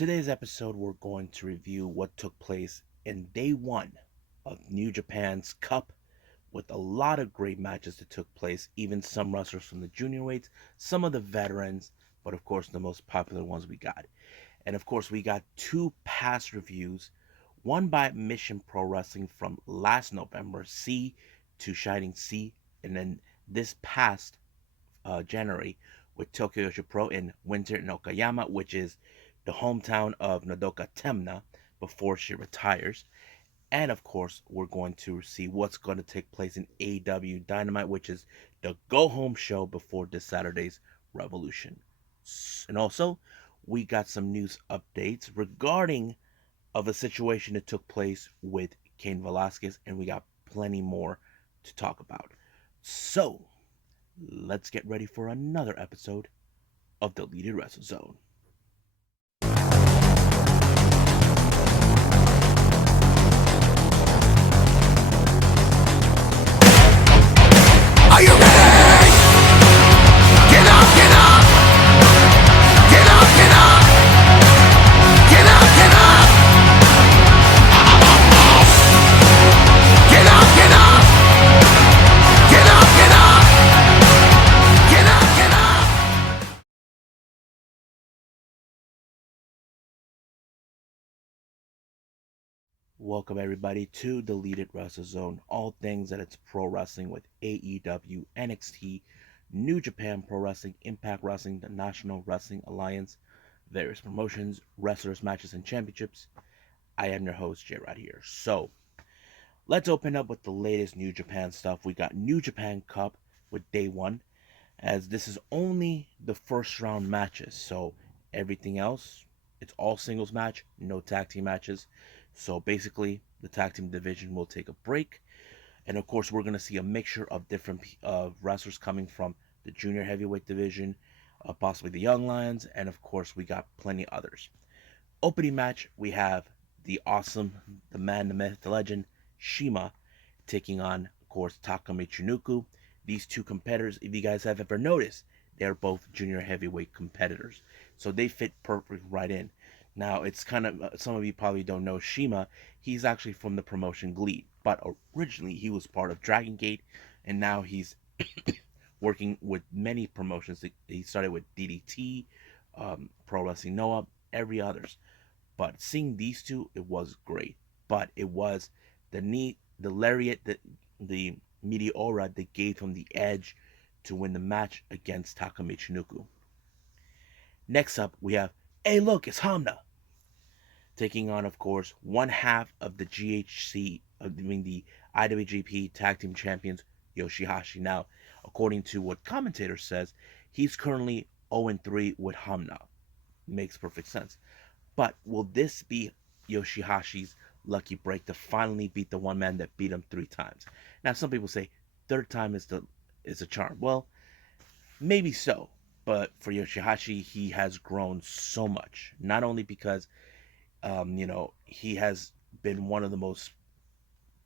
Today's episode, we're going to review what took place in day one of New Japan's Cup, with a lot of great matches that took place, even some wrestlers from the junior weights, some of the veterans, but of course, the most popular ones we got. And of course, we got two past reviews, one by Mission Pro Wrestling from last November, Sea To Shinning Sea, and then this past January with Tokyo Joshi Pro in Winter in Okayama, which is the hometown of Nodoka Temna before she retires. And of course, we're going to see what's going to take place in AEW Dynamite, which is the go home show before this Saturday's Revolution. And also, we got some news updates regarding of a situation that took place with Cain Velasquez, and we got plenty more to talk about. So, let's get ready for another episode of the Deleted Wrestle Zone. Are you ready? Get up, get up! Get up, get up! Get up, get up! Get up, get up! Get up, get up! Get up, get up! Welcome everybody to Deleted Wrestle Zone, all things that it's pro wrestling with AEW, NXT, New Japan Pro Wrestling, Impact Wrestling, the National Wrestling Alliance, various promotions, wrestlers, matches, and championships. I am your host, J-Rod here. So, let's open up with the latest New Japan stuff. We got New Japan Cup with day one, as this is only the first round matches. So, everything else, it's all singles match, no tag team matches. So basically, the tag team division will take a break. And of course, we're going to see a mixture of different wrestlers coming from the junior heavyweight division, possibly the Young Lions, and of course, we got plenty others. Opening match, we have the awesome, the man, the myth, the legend, Shima, taking on, of course, Taka Michinoku. These two competitors, if you guys have ever noticed, they're both junior heavyweight competitors. So they fit perfect right in. Now, it's kind of, some of you probably don't know Shima. He's actually from the promotion Glee, but originally he was part of Dragon Gate, and now he's working with many promotions. He started with DDT, Pro Wrestling Noah, every others. But seeing these two, it was great. But it was the knee, the lariat, the Meteora that gave him the edge to win the match against Taka Michinoku. Next up, we have, hey, look, it's Hamna, taking on, of course, one half of the the IWGP Tag Team Champions, Yoshihashi. Now, according to what commentator says, he's currently 0-3 with Hamna. Makes perfect sense. But will this be Yoshihashi's lucky break to finally beat the one man that beat him 3 times? Now, some people say third time is a charm. Well, maybe so. But for Yoshihashi, he has grown so much. Not only because, he has been one of the most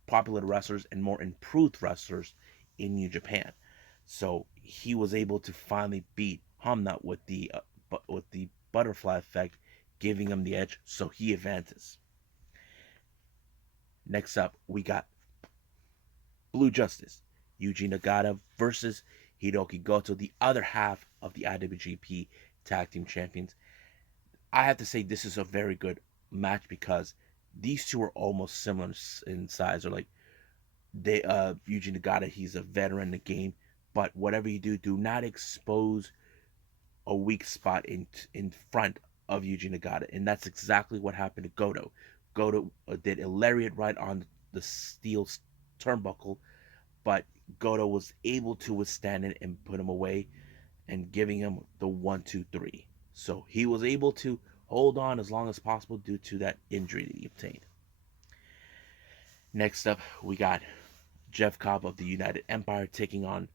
popular wrestlers and more improved wrestlers in New Japan. So he was able to finally beat Hamna with the butterfly effect, giving him the edge. So he advances. Next up, we got Blue Justice, Yuji Nagata versus Hiroki Goto, the other half of the IWGP Tag Team Champions. I have to say this is a very good match because these two are almost similar in size. Or like Yuji Nagata, he's a veteran in the game, but whatever you do, do not expose a weak spot in front of Yuji Nagata, and that's exactly what happened to Goto. Goto did a lariat right on the steel turnbuckle, but Goto was able to withstand it and put him away, and giving him the 1-2-3. So he was able to hold on as long as possible due to that injury that he obtained. Next up, we got Jeff Cobb of the United Empire taking on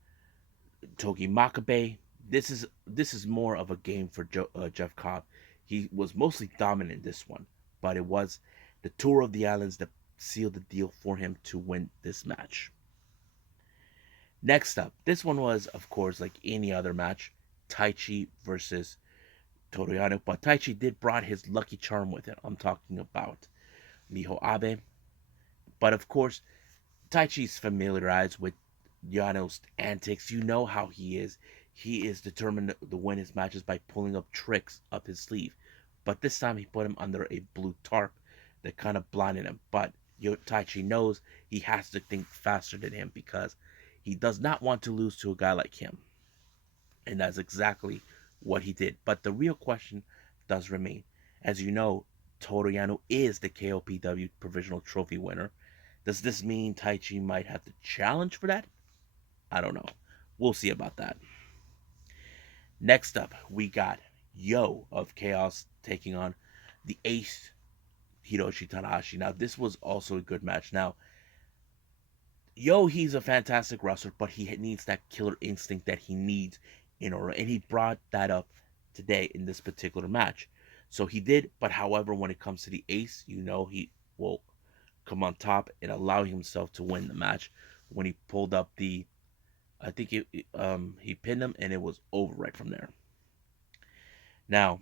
Togi Makabe. This is more of a game for Jeff Cobb. He was mostly dominant in this one, but it was the Tour of the Islands that sealed the deal for him to win this match. Next up, this one was, of course, like any other match, Taichi versus Toru Yano, but Taichi did brought his lucky charm with it. I'm talking about Miho Abe. But of course, Taichi's familiarized with Yano's antics. You know how he is. He is determined to win his matches by pulling up tricks up his sleeve. But this time he put him under a blue tarp that kind of blinded him. But Taichi knows he has to think faster than him because he does not want to lose to a guy like him. And that's exactly what he did. But the real question does remain. As you know, Toru Yano is the KOPW Provisional Trophy winner. Does this mean Taichi might have to challenge for that? I don't know. We'll see about that. Next up, we got Yo of Chaos taking on the Ace Hiroshi Tanahashi. Now, this was also a good match. Now, Yo, he's a fantastic wrestler, but he needs that killer instinct that he needs in order, and he brought that up today in this particular match. So he did, but however, when it comes to the Ace, you know he will come on top and allow himself to win the match. When he pulled up the, I think he pinned him, and it was over right from there. Now,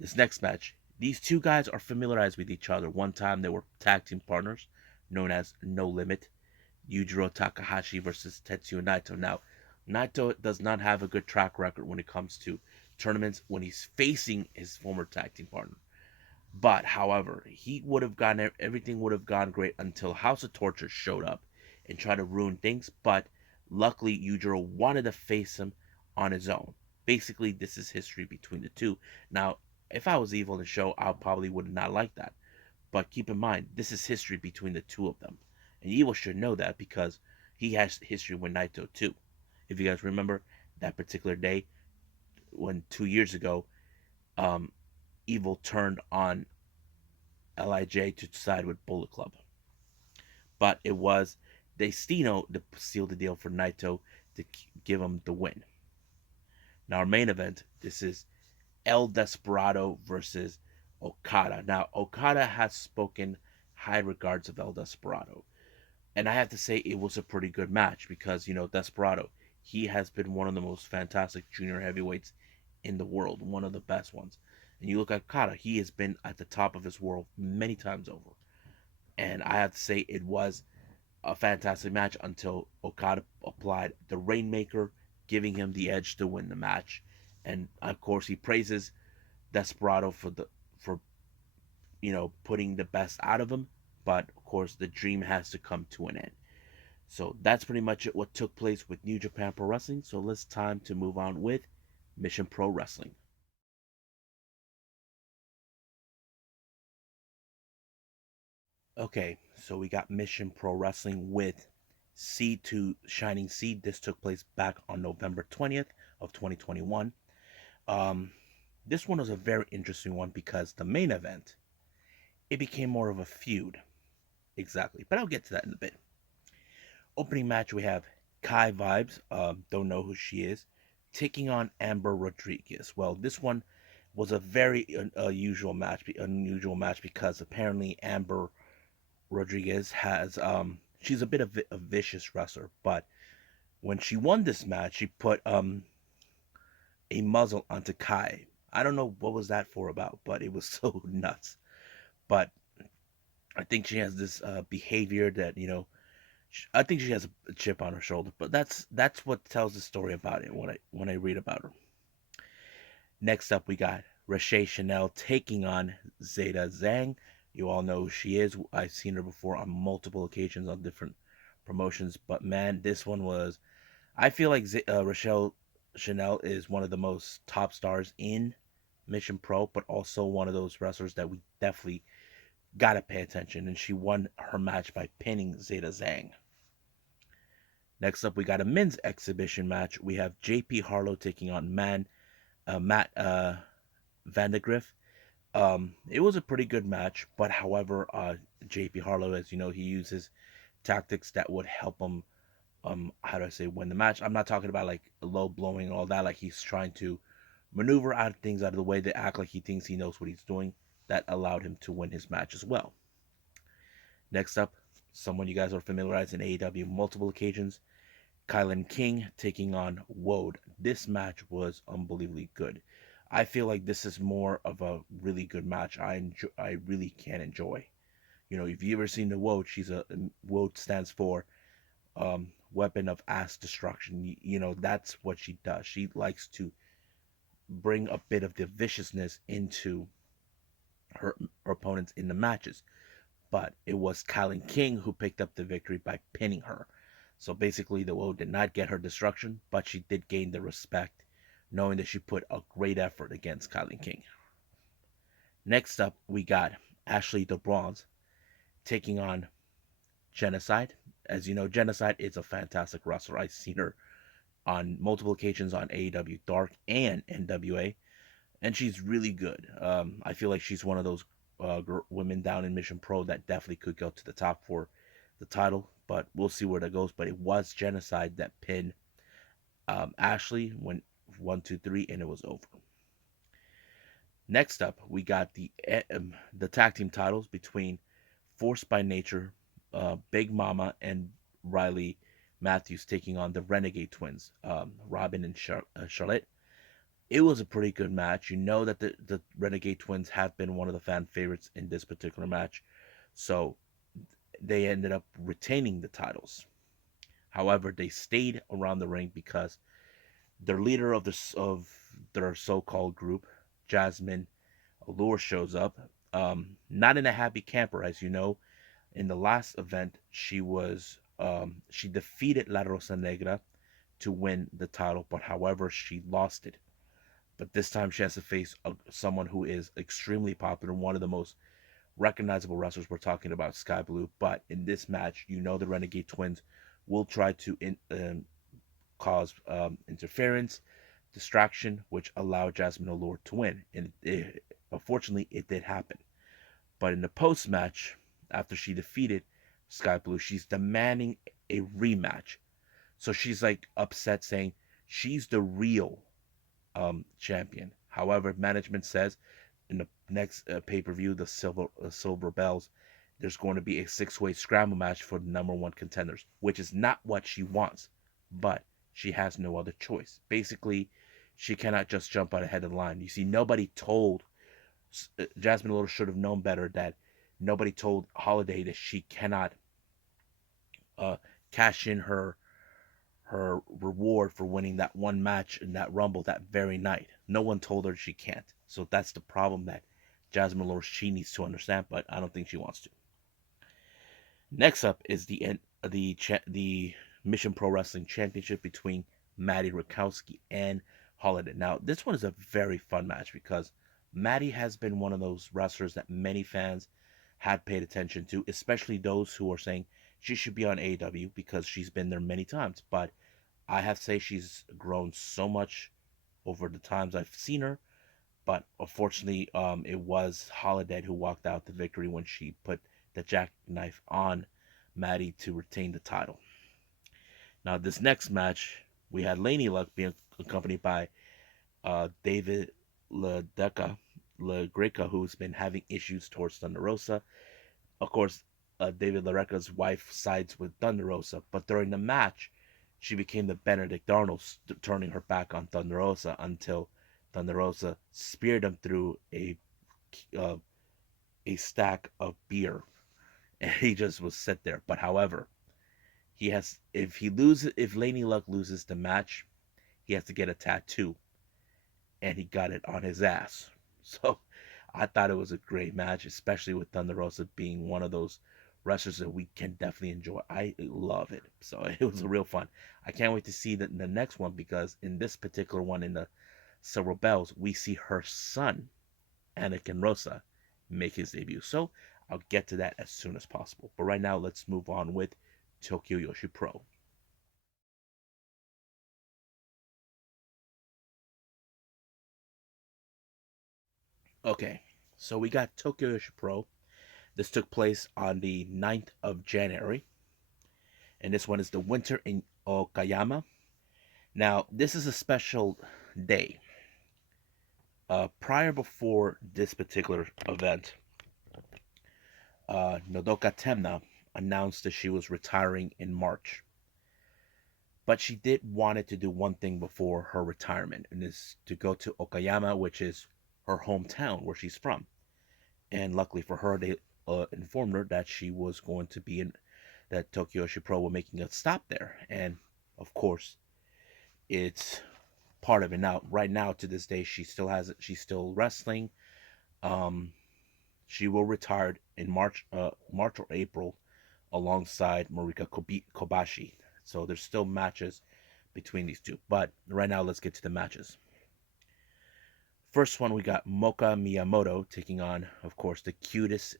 this next match, these two guys are familiarized with each other. One time they were tag team partners, known as No Limit. Yujiro Takahashi versus Tetsuya Naito. Now, Naito does not have a good track record when it comes to tournaments when he's facing his former tag team partner. But, however, he would have gone everything would have gone great until House of Torture showed up and tried to ruin things. But luckily, Yujiro wanted to face him on his own. Basically, this is history between the two. Now, if I was evil in the show, I probably would not like that. But keep in mind, this is history between the two of them. And Evil should know that because he has history with Naito too. If you guys remember that particular day when 2 years ago, um, Evil turned on Lij to side with Bullet Club. But it was Destino that sealed the deal for Naito to give him the win. Now, our main event, this is El Desperado versus Okada. Now, Okada has spoken high regards of El Desperado. And I have to say it was a pretty good match because, Desperado, he has been one of the most fantastic junior heavyweights in the world, one of the best ones. And you look at Okada, he has been at the top of his world many times over. And I have to say it was a fantastic match until Okada applied the Rainmaker, giving him the edge to win the match. And of course, he praises Desperado for putting the best out of him. But of course, the dream has to come to an end. So that's pretty much it. What took place with New Japan Pro Wrestling. So let's time to move on with Mission Pro Wrestling. Okay, so we got Mission Pro Wrestling with Sea To Shinning Sea. This took place back on November 20th of 2021. Um, this one was a very interesting one because the main event, it became more of a feud. Exactly, but I'll get to that in a bit. Opening match, we have Kai Vibes, don't know who she is, taking on Amber Rodriguez. Well, this one was a very unusual match because apparently Amber Rodriguez has she's a bit of a vicious wrestler, but when she won this match, she put a muzzle onto Kai. I don't know what was that for about, but it was so nuts. But I think she has this behavior that I think she has a chip on her shoulder. But that's what tells the story about it when I read about her. Next up, we got Rache Chanel taking on Zeta Zhang. You all know who she is. I've seen her before on multiple occasions on different promotions. But man, this one was. I feel like Rochelle Chanel is one of the most top stars in Mission Pro, but also one of those wrestlers that we definitely gotta pay attention. And she won her match by pinning Zeta Zhang. Next up, we got a men's exhibition match. We have JP Harlow taking on Matt Vandegrift. It was a pretty good match, but however, JP Harlow, as you know, he uses tactics that would help him, how do I say, win the match. I'm not talking about like low blowing and all that. Like he's trying to maneuver out of things out of the way to act like he thinks he knows what he's doing. That allowed him to win his match as well. Next up, someone you guys are familiarized in AEW multiple occasions, Kylan King taking on Wode. This match was unbelievably good. I feel like this is more of a really good match. I really can enjoy. If you ever seen the WOD, she's a WOD stands for weapon of ass destruction. That's what she does. She likes to bring a bit of the viciousness into her opponents in the matches. But it was Kylan King who picked up the victory by pinning her. So basically, the WOD did not get her destruction, but she did gain the respect, knowing that she put a great effort against Kylan King. Next up, we got Ashley DeBronze taking on Genocide. As you know, Genocide is a fantastic wrestler. I've seen her on multiple occasions on AEW Dark and NWA, and she's really good. I feel like she's one of those women down in Mission Pro that definitely could go to the top for the title, but we'll see where that goes. But it was Genocide that pinned Ashley, went 1, 2, 3, and it was over. Next up, we got the tag team titles between Force by Nature, Big Mama, and Riley Matthews taking on the Renegade Twins, Robin and Charlotte. It was a pretty good match. You know that the Renegade Twins have been one of the fan favorites in this particular match, so they ended up retaining the titles. However, they stayed around the ring because their leader of their so-called group, Jasmine Allure, shows up. Not in a happy camper, as you know. In the last event, she defeated La Rosa Negra to win the title, but however, she lost it. But this time, she has to face someone who is extremely popular, one of the most recognizable wrestlers. We're talking about Sky Blue. But in this match, the Renegade Twins will try to cause interference, distraction, which allowed Jasmine Allure to win. And unfortunately, it did happen. But in the post match, after she defeated Sky Blue, she's demanding a rematch. So she's like upset, saying she's the real champion. However, management says in the next pay-per-view, the Silver Bells, there's going to be a six-way scramble match for the number one contenders, which is not what she wants, but she has no other choice. Basically, she cannot just jump out ahead of the line. You see, nobody told Jasmine Little should have known better that nobody told Holiday that she cannot cash in her reward for winning that one match in that Rumble that very night. No one told her she can't. So that's the problem that Jasmine Lord she needs to understand, but I don't think she wants to. Next up is the Mission Pro Wrestling Championship between Maddie Rakowski and Holiday. Now, this one is a very fun match because Maddie has been one of those wrestlers that many fans had paid attention to, especially those who are saying she should be on AEW because she's been there many times. But I have to say she's grown so much over the times I've seen her. But unfortunately, it was Holiday who walked out the victory when she put the jackknife on Maddie to retain the title. Now, this next match, we had Laney Luck being accompanied by David LaGreca, who's been having issues towards Thunder Rosa. Of course, David LaGreca's wife sides with Thunder Rosa, but during the match, she became the Benedict Arnold, turning her back on Thunder Rosa until Thunder Rosa speared him through a stack of beer, and he just was sit there. But however, if Laney Luck loses the match, he has to get a tattoo, and he got it on his ass. So I thought it was a great match, especially with Thunder Rosa being one of those wrestlers that we can definitely enjoy. I love it. So it was a real fun. I can't wait to see the next one because in this particular one, in the Silver Bells, we see her son, Anakin Rosa, make his debut. So I'll get to that as soon as possible. But right now, let's move on with Tokyo Joshi Pro. Okay, so we got Tokyo Joshi Pro. This took place on the 9th of January, and this one is the winter in Okayama. Now, this is a special day. Before this particular event, Nodoka Temna announced that she was retiring in March. But she did wanted to do one thing before her retirement, and is to go to Okayama, which is her hometown where she's from. And luckily for her, they informed her that she was going to be in that Tokyo Joshi Pro were making a stop there, and of course, it's part of it now. Right now, to this day, she still has it. She's still wrestling. Um, she will retire in March or April, alongside Marika Kobashi. So there's still matches between these two. But right now, let's get to the matches. First one, we got Moka Miyamoto taking on, of course, the cutest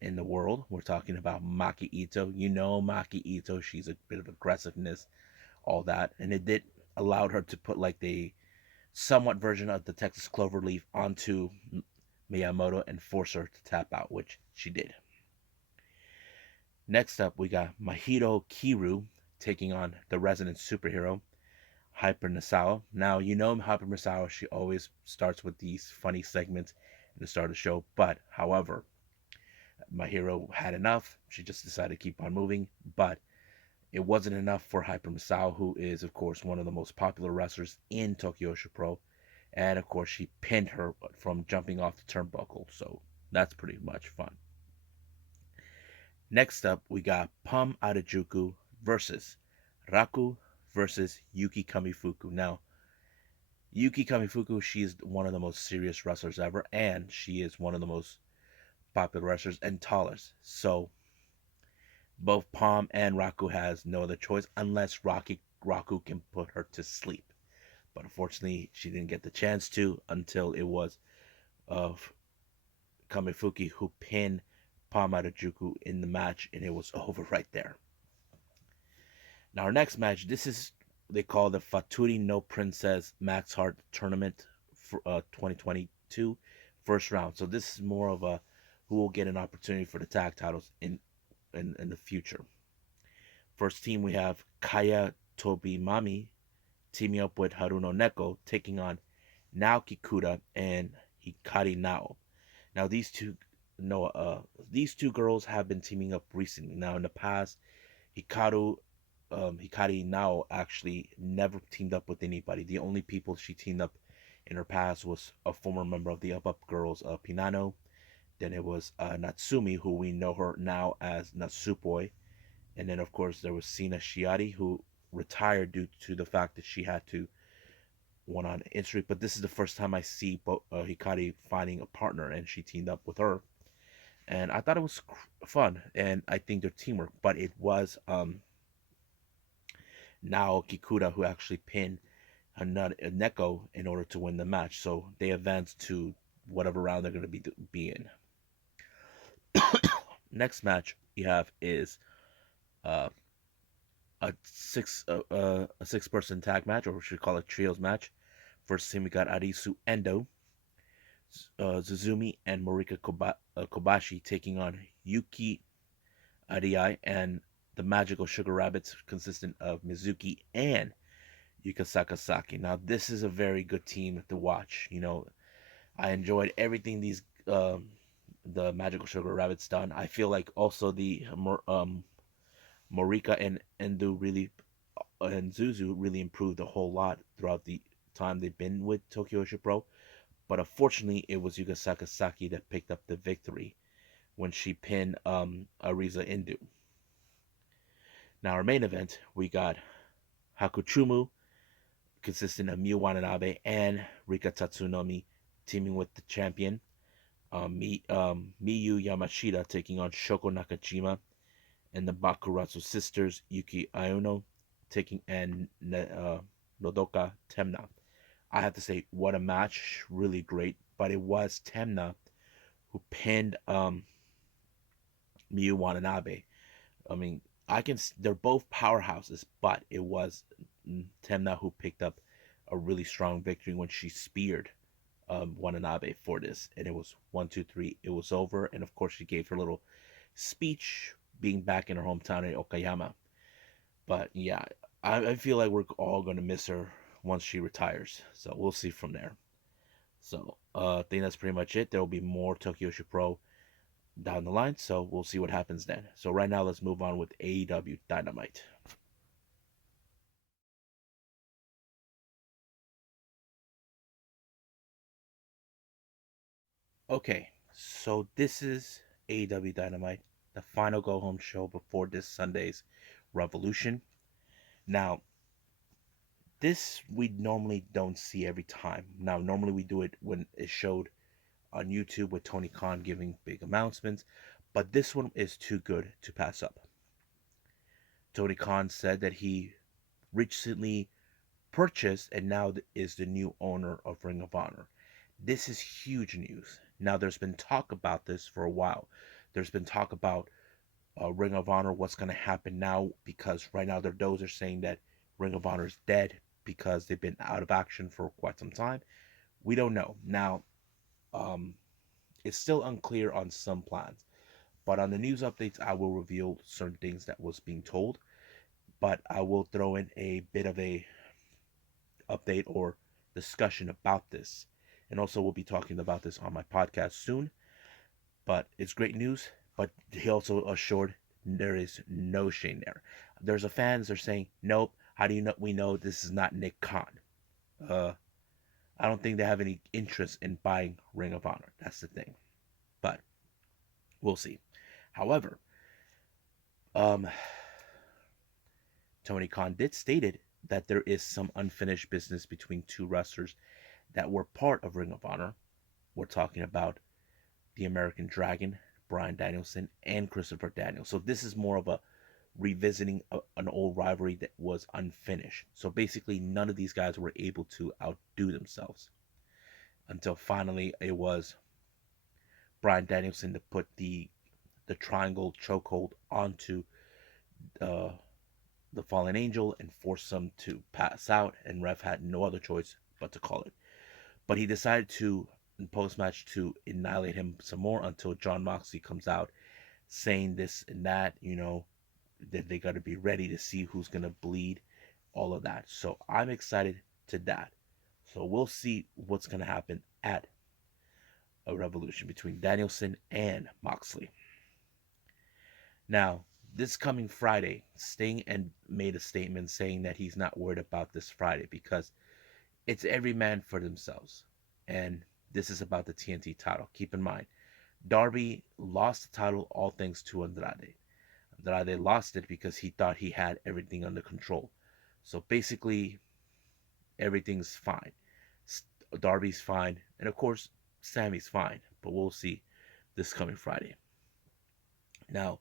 in the world. We're talking about Maki Ito. You know Maki Ito. She's a bit of aggressiveness, all that. And it did allowed her to put like the somewhat version of the Texas Cloverleaf onto Miyamoto and force her to tap out, which she did. Next up, we got Mahito Kiru taking on the resident superhero, Hyper Nasawa. Now, you know Hyper Nasawa, she always starts with these funny segments in the start of the show, but however, Mahiro had enough. She just decided to keep on moving, but it wasn't enough for Hyper Misao, who is, of course, one of the most popular wrestlers in Tokyo Joshi Pro. And, of course, she pinned her from jumping off the turnbuckle. So that's pretty much fun. Next up, we got Pam Adajuku versus Raku versus Yuki Kamifuku. Now, Yuki Kamifuku, she's one of the most serious wrestlers ever, and she is one of the most popular wrestlers and tallest. So both Palm and Raku has no other choice unless Raku can put her to sleep. But unfortunately, she didn't get the chance to until it was of Kamifuki who pinned Palm Adajuku in the match, and it was over right there. Now our next match, this is they call the Faturi no Princess Max Heart Tournament for 2022 first round. So this is more of a who will get an opportunity for the tag titles in the future. First team, we have Kaya Tobimami teaming up with Haruno Neko, taking on Naoki Kuda and Hikari Nao. Now these two girls have been teaming up recently. Now in the past, Hikari Nao actually never teamed up with anybody. The only people she teamed up in her past was a former member of the Up Up Girls, Pinano. Then it was Natsumi, who we know her now as Natsupoi. And then, of course, there was Sina Shiati, who retired due to the fact that she had to went on injury. But this is the first time I see Hikari finding a partner, and she teamed up with her. And I thought it was fun, and I think their teamwork. But it was Naoki Kuda who actually pinned Neko in order to win the match. So they advanced to whatever round they're going to be in. Next match you have is uh, a six person tag match, or we should call it trios match. First team we got Arisu Endo, Zuzumi, and Marika Kobashi taking on Yuki Arai and the Magical Sugar Rabbits, consistent of Mizuki and Yuka Sakasaki. Now this is a very good team to watch. You know, I enjoyed everything the Magical Sugar Rabbits done. I feel like also the Morika and Endo really and Zuzu really improved a whole lot throughout the time they've been with Tokyo Joshi Pro. But unfortunately, it was Yuka Sakasaki that picked up the victory when she pinned Ariza Indu. Now, our main event, we got Hakuchumu, consisting of Miyu Watanabe and Rika Tatsunomi, teaming with the champion Miyu Yamashita, taking on Shoko Nakajima, and the Bakuratsu sisters, Yuki Aono, taking and Nodoka Temna. I have to say, what a match! Really great. But it was Temna who pinned Miyu Watanabe. I mean, they're both powerhouses, but it was Temna who picked up a really strong victory when she speared Watanabe for this, and it was 1, 2, 3. It was over, and of course she gave her little speech, being back in her hometown in Okayama. But yeah, I feel like we're all gonna miss her once she retires. So we'll see from there. So I think that's pretty much it. There will be more Tokyo Joshi Pro down the line, so we'll see what happens then. So right now, let's move on with AEW Dynamite. Okay, so this is AEW Dynamite, the final go home show before this Sunday's Revolution. Now, this we normally don't see every time. Now, normally we do it when it's showed on YouTube with Tony Khan giving big announcements, but this one is too good to pass up. Tony Khan said that he recently purchased and now is the new owner of Ring of Honor. This is huge news. Now, there's been talk about this for a while. There's been talk about Ring of Honor, what's going to happen now, because right now those are saying that Ring of Honor is dead because they've been out of action for quite some time. We don't know. Now, um, it's still unclear on some plans, but on the news updates, I will reveal certain things that was being told. But I will throw in a bit of a update or discussion about this, and also we'll be talking about this on my podcast soon. But it's great news. But he also assured there is no shame there. There's a fans are saying, nope. How do you know we know this is not Nick Khan? Uh, I don't think they have any interest in buying Ring of Honor. That's the thing. But we'll see. However, um, Tony Khan did stated that there is some unfinished business between two wrestlers that were part of Ring of Honor. We're talking about the American Dragon, Bryan Danielson, and Christopher Daniels. So this is more of a revisiting an old rivalry that was unfinished. So basically, none of these guys were able to outdo themselves until finally it was Bryan Danielson to put the triangle chokehold onto uh, the fallen angel and force him to pass out, and Ref had no other choice but to call it. But he decided to, in post match, to annihilate him some more until John Moxley comes out saying this and that, that they got to be ready to see who's going to bleed, all of that. So I'm excited to that. So we'll see what's going to happen at a revolution between Danielson and Moxley. Now, this coming Friday, Sting and made a statement saying that he's not worried about this Friday because it's every man for themselves. And this is about the TNT title. Keep in mind, Darby lost the title all thanks to Andrade. Andrade lost it because he thought he had everything under control. So basically, everything's fine. Darby's fine. And of course, Sammy's fine. But we'll see this coming Friday. Now,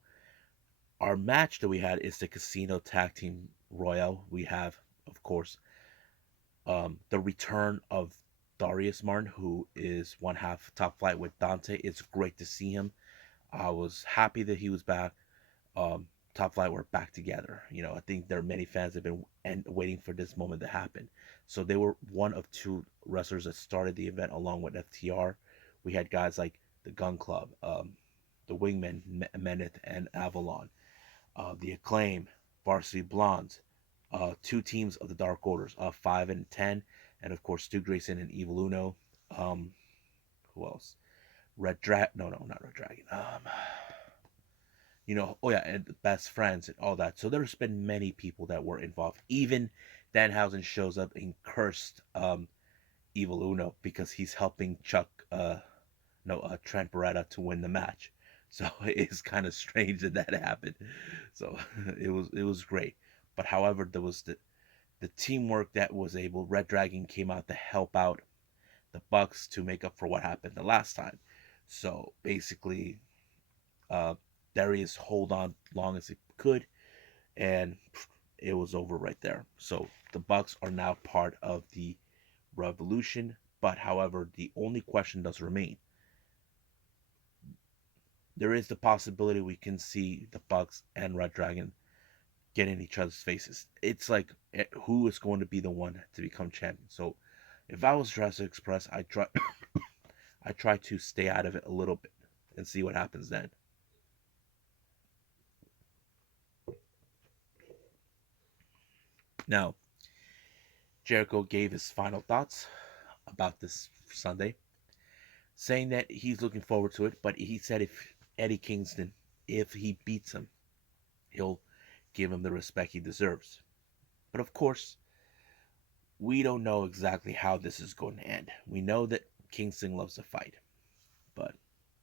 our match that we had is the Casino Tag Team Royal. We have, of course, the return of Darius Martin, who is one half Top Flight with Dante. It's great to see him. I was happy that he was back. Top Flight were back together. I think there are many fans that have been waiting for this moment to happen. So they were one of two wrestlers that started the event along with FTR. We had guys like the Gun Club, the Wingmen, Meneth and Avalon, the Acclaim, Varsity Blondes, two teams of the Dark Orders, 5 and 10, and of course Stu Grayson and Evil Uno. Um, who else? Red Dragon. No, no, not Red Dragon. Oh yeah, and best friends and all that. So there's been many people that were involved. Even Danhausen shows up and cursed Evil Uno because he's helping Chuck, no, Trent Beretta to win the match. So it's kind of strange that happened. So it was great. But however, there was the teamwork that was able. Red Dragon came out to help out the Bucks to make up for what happened the last time. So basically, uh, Darius hold on long as he could, and it was over right there. So the Bucks are now part of the Revolution, but however, the only question does remain. There is the possibility we can see the Bucks and Red Dragon get in each other's faces. It's like who is going to be the one to become champion. So if I was Jurassic Express, I try to stay out of it a little bit and see what happens then. Now, Jericho gave his final thoughts about this Sunday, saying that he's looking forward to it, but he said if Eddie Kingston, if he beats him, he'll give him the respect he deserves. But of course, we don't know exactly how this is going to end. We know that Kingston loves to fight, but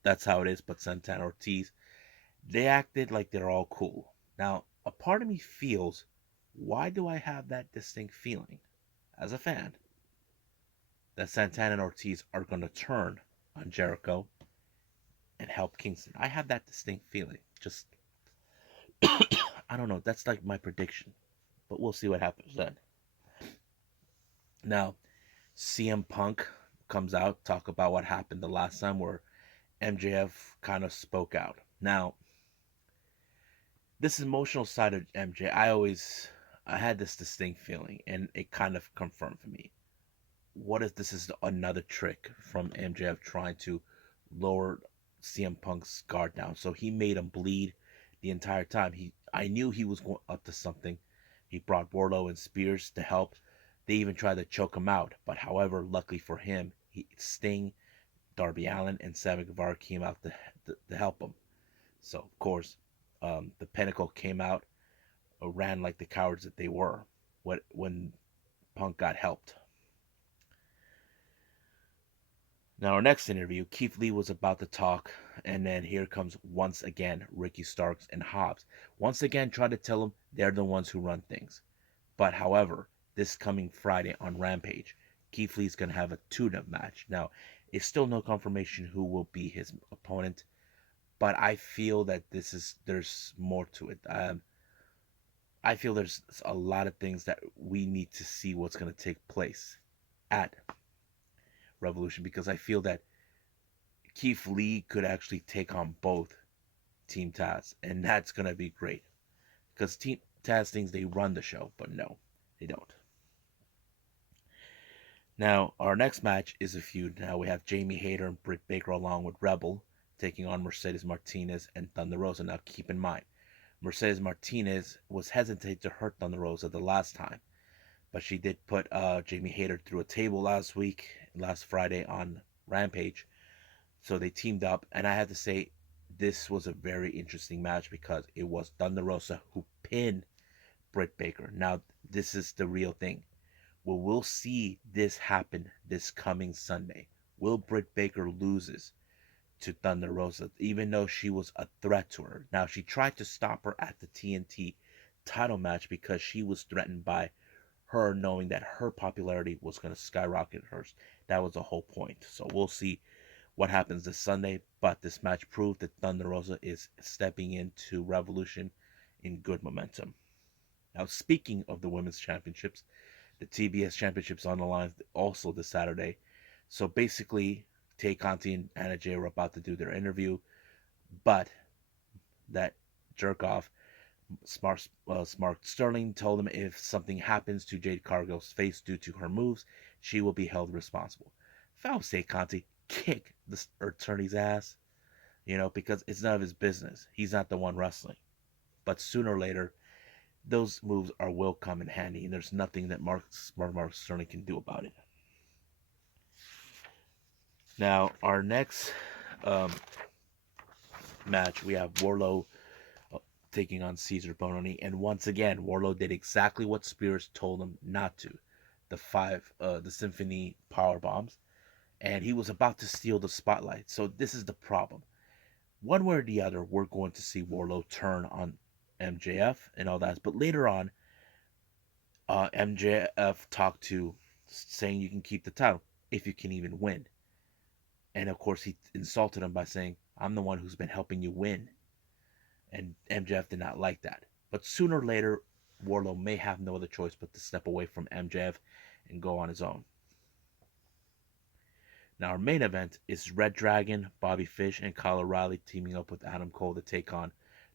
that's how it is. But Santana Ortiz, they acted like they're all cool. Now, a part of me feels, why do I have that distinct feeling as a fan that Santana and Ortiz are going to turn on Jericho and help Kingston? I have that distinct feeling. Just, I don't know. That's like my prediction. But we'll see what happens then. Now, CM Punk comes out, talk about what happened the last time where MJF kind of spoke out. Now, this emotional side of MJ, I had this distinct feeling, and it kind of confirmed for me. What if this is another trick from MJF trying to lower CM Punk's guard down? So he made him bleed the entire time. I knew he was going up to something. He brought Wardlow and Spears to help. They even tried to choke him out, but however, luckily for him, Sting, Darby Allin, and Sammy Guevara came out to help him. So of course, the Pinnacle came out, ran like the cowards that they were when Punk got helped. Now, our next interview, Keith Lee was about to talk, and then here comes once again Ricky Starks and Hobbs. Once again, trying to tell them they're the ones who run things. But however, this coming Friday on Rampage, Keith Lee's going to have a tune-up match. Now, it's still no confirmation who will be his opponent, but I feel that there's more to it. I feel there's a lot of things that we need to see what's going to take place at Revolution, because I feel that Keith Lee could actually take on both Team Taz, and that's going to be great. Because Team Taz thinks they run the show, but no, they don't. Now, our next match is a feud. Now we have Jamie Hayter and Britt Baker along with Rebel taking on Mercedes Martinez and Thunder Rosa. Now keep in mind, Mercedes Martinez was hesitant to hurt Thunder Rosa the last time, but she did put Jamie Hayter through a table last Friday on Rampage. So they teamed up, and I have to say, this was a very interesting match because it was Thunder Rosa who pinned Britt Baker. Now, this is the real thing. Well, we'll see this happen this coming Sunday. Will Britt Baker loses to Thunder Rosa, even though she was a threat to her? Now, she tried to stop her at the TNT title match because she was threatened by her knowing that her popularity was going to skyrocket hers. That was the whole point. So we'll see what happens this Sunday, but this match proved that Thunder Rosa is stepping into Revolution in good momentum. Now, speaking of the women's championships, the TBS championships on the line also this Saturday. So basically, Tay Conti and Anna Jay were about to do their interview, but that jerk off, Smart Sterling, told him if something happens to Jade Cargill's face due to her moves, she will be held responsible. If I was Tay Conti, kick the attorney's ass, because it's none of his business. He's not the one wrestling. But sooner or later, those moves will come in handy, and there's nothing that Mark Sterling can do about it. Now, our next match, we have Wardlow taking on Caesar Bononi, and once again, Wardlow did exactly what Spears told him not to. The Symphony power bombs, and he was about to steal the spotlight. So this is the problem. One way or the other, we're going to see Wardlow turn on MJF and all that. But later on, MJF talked to saying you can keep the title if you can even win. And of course, he insulted him by saying, I'm the one who's been helping you win. And MJF did not like that. But sooner or later, Wardlow may have no other choice but to step away from MJF and go on his own. Now, our main event is Red Dragon, Bobby Fish, and Kyle O'Reilly teaming up with Adam Cole to take on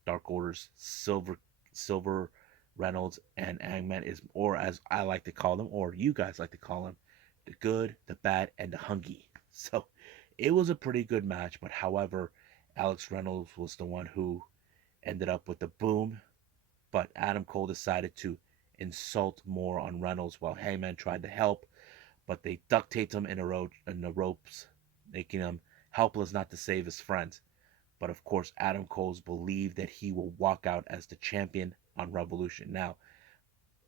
Dark Order's Silver Reynolds and Hangman, or as I like to call them, or you guys like to call them, the Good, the Bad, and the Hungry. So it was a pretty good match, but however, Alex Reynolds was the one who ended up with the boom, but Adam Cole decided to insult more on Reynolds while Hangman tried to help, but they duct taped him in the ropes, making him helpless not to save his friends. But of course, Adam Cole's believed that he will walk out as the champion on Revolution. Now,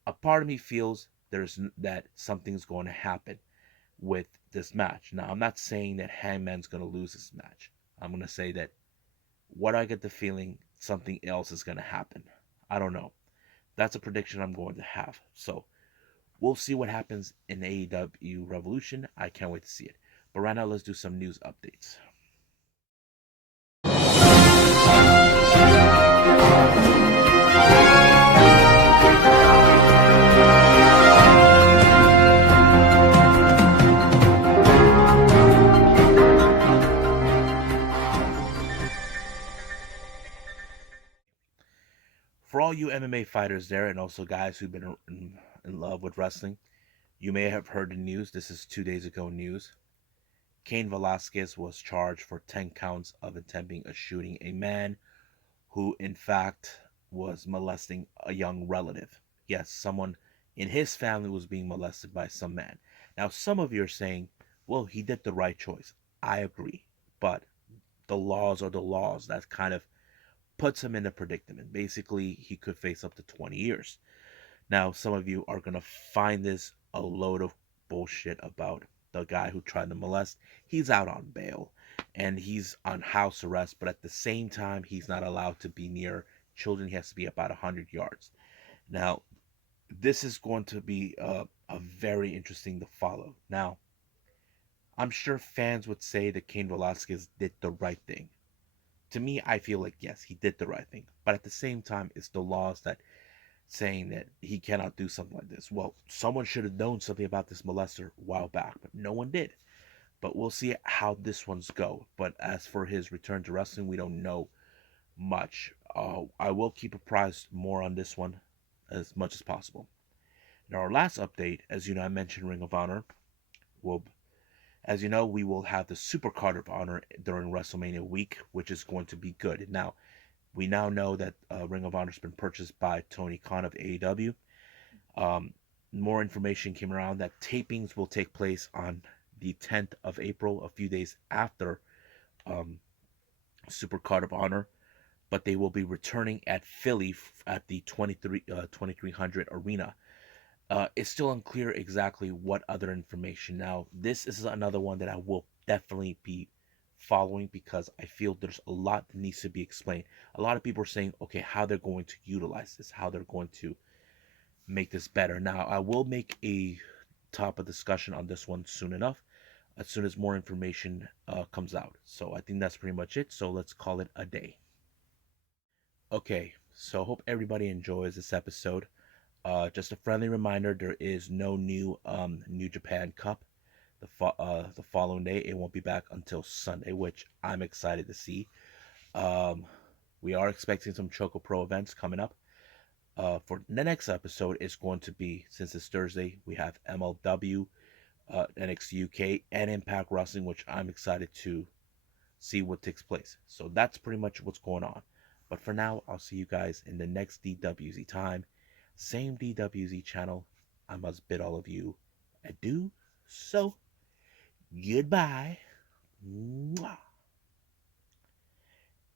a part of me feels that something's going to happen with this match. Now, I'm not saying that Hangman's going to lose this match. I'm going to say that what I get the feeling something else is going to happen. I don't know. That's a prediction I'm going to have. So we'll see what happens in AEW Revolution. I can't wait to see it. But right now, let's do some news updates. For all you MMA fighters there, and also guys who've been in love with wrestling, you may have heard the news. This is 2 days ago news. Cain Velasquez was charged for 10 counts of attempting a shooting a man who, in fact, was molesting a young relative. Yes, someone in his family was being molested by some man. Now, some of you are saying, well, he did the right choice. I agree. But the laws are the laws. That kind of puts him in a predicament. Basically, he could face up to 20 years. Now, some of you are going to find this a load of bullshit about the guy who tried to molest. He's out on bail and he's on house arrest, but at the same time, he's not allowed to be near children. He has to be about 100 yards. Now, this is going to be a very interesting to follow. Now, I'm sure fans would say that Cain Velasquez did the right thing. To me, I feel like yes, he did the right thing. But at the same time, it's the laws that saying that he cannot do something like this. Well, someone should have known something about this molester a while back, but no one did. But we'll see how this one's go. But as for his return to wrestling, we don't know much. I will keep apprised more on this one as much as possible. Now, our last update, as you know, I mentioned Ring of Honor. Will, as you know, we will have the Super Card of Honor during WrestleMania week, which is going to be good. Now, we now know that Ring of Honor has been purchased by Tony Khan of AEW. More information came around that tapings will take place on the 10th of April, a few days after um, Super Card of Honor, but they will be returning at Philly at the 2300 Arena. It's still unclear exactly what other information. Now, this is another one that I will definitely be following because I feel there's a lot that needs to be explained. A lot of people are saying, okay, how they're going to utilize this, how they're going to make this better. Now, I will make a topic discussion on this one soon enough, as soon as more information comes out. So I think that's pretty much it. So let's call it a day. Okay, so hope everybody enjoys this episode. Just a friendly reminder: there is no new New Japan Cup the following day. It won't be back until Sunday, which I'm excited to see. Um, we are expecting some Choco Pro events coming up. For the next episode is going to be, since it's Thursday, we have MLW, NXT UK, and Impact Wrestling, which I'm excited to see what takes place. So that's pretty much what's going on. But for now, I'll see you guys in the next DWZ time. Same DWZ channel. I must bid all of you adieu. So, goodbye. Mwah.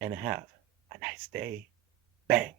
And have a nice day. Bang.